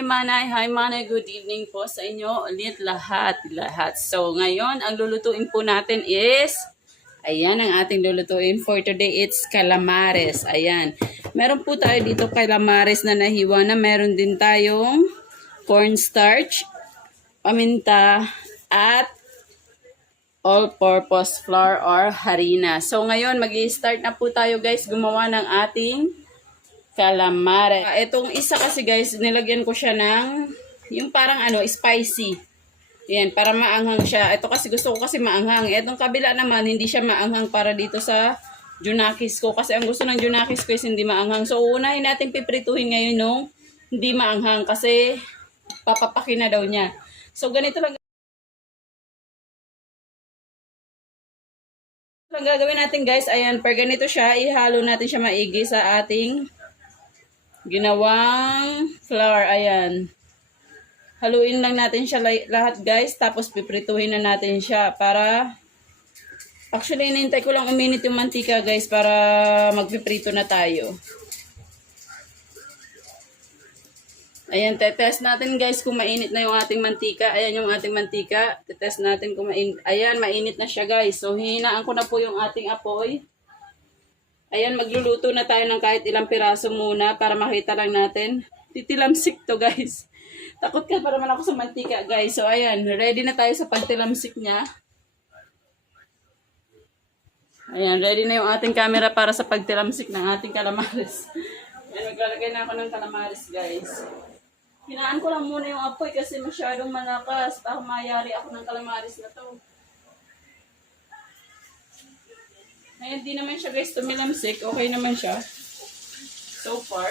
Hi Manay, good evening po sa inyo ulit lahat. So ngayon, ang lulutuin po natin is, ayan ang ating lulutuin for today, it's calamares. Ayan, meron po tayo dito calamares na nahiwa na, meron din tayong cornstarch, paminta, at all-purpose flour or harina. So ngayon, mag-i-start na po tayo guys gumawa ng ating calamares. Itong isa kasi guys, nilagyan ko siya ng yung parang spicy. Yan, para maanghang siya. Ito kasi gusto ko kasi maanghang. Itong kabila naman, hindi siya maanghang para dito sa junakis ko. Kasi ang gusto ng junakis ko is hindi maanghang. So, unahin natin piprituhin ngayon nung hindi maanghang kasi papapakin na daw niya. So, ganito lang gagawin natin guys. Ayan, per ganito siya, ihalo natin siya maigi sa ating ginawang flour. Ayan. Haluin lang natin siya lahat guys. Tapos piprituhin na natin siya para... Actually, inintay ko lang uminit yung mantika guys para magpiprito na tayo. Ayan, tetest natin guys kung mainit na yung ating mantika. Ayan yung ating mantika. Tetest natin kung mainit. Ayan, mainit na siya guys. So, hihinaan ko na po yung ating apoy. Ayan, magluluto na tayo ng kahit ilang piraso muna para makita lang natin. Titilamsik to guys. Takot ka pa naman ako sa mantika guys. So ayan, ready na tayo sa pagtilamsik niya. Ayan, ready na yung ating camera para sa pagtilamsik ng ating calamares. Ayan, maglalagay na ako ng calamares guys. Hinaan ko lang muna yung apoy kasi masyadong malakas. Baka mayari ako ng calamares na to. Ngayon, di naman siya guys tumilamsik. Okay naman siya. So far.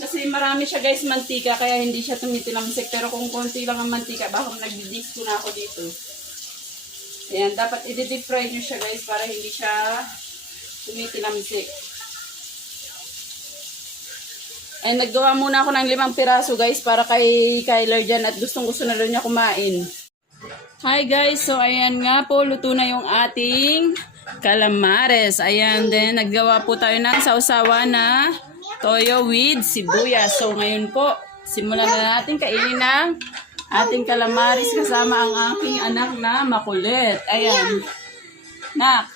Kasi marami siya guys mantika kaya hindi siya tumitilamsik. Pero kung konti lang ang mantika, baka nagdi-disco na ako dito. Ayan, dapat i-deep fry nyo siya guys para hindi siya tumitilamsik. And naggawa muna ako ng 5 piraso guys para kay Kyler dyan at gustong gusto na rin niya kumain. Hi guys, so ayan nga po, luto na yung ating calamares. Ayan, then naggawa po tayo ng sausawa na toyo with sibuyas. So ngayon po, simulan na natin kainin ng ating calamares kasama ang aking anak na makulit. Ayan. Nak,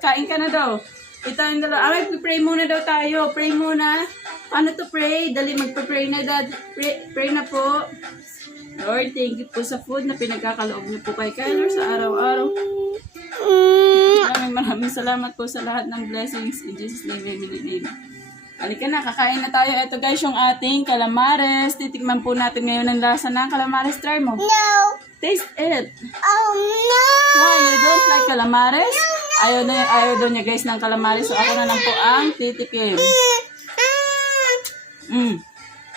kain ka na daw. Ito yung dalawa. Pray muna daw tayo. Pray muna. Paano to pray? Dali, magpa-pray na dad. Pray na po. Lord, thank you po sa food na pinagkakaloob niyo po kay Kyler sa araw-araw. Maraming salamat po sa lahat ng blessings. In Jesus' name, amen. Halika na, kakain na tayo. Ito guys, yung ating calamares. Titikman po natin ngayon ang lasa ng calamares. Try mo. No. Taste it. Oh, no. Why? You don't like calamares? Ayaw daw niya guys ng calamares. So ako na lang po ang titikim.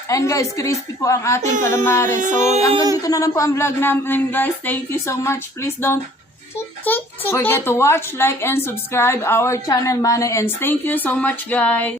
And guys, crispy po ang ating calamares. So hanggang dito na lang po ang vlog namin guys. Thank you so much. Please don't forget to watch, like, and subscribe our channel, Manay. And thank you so much guys.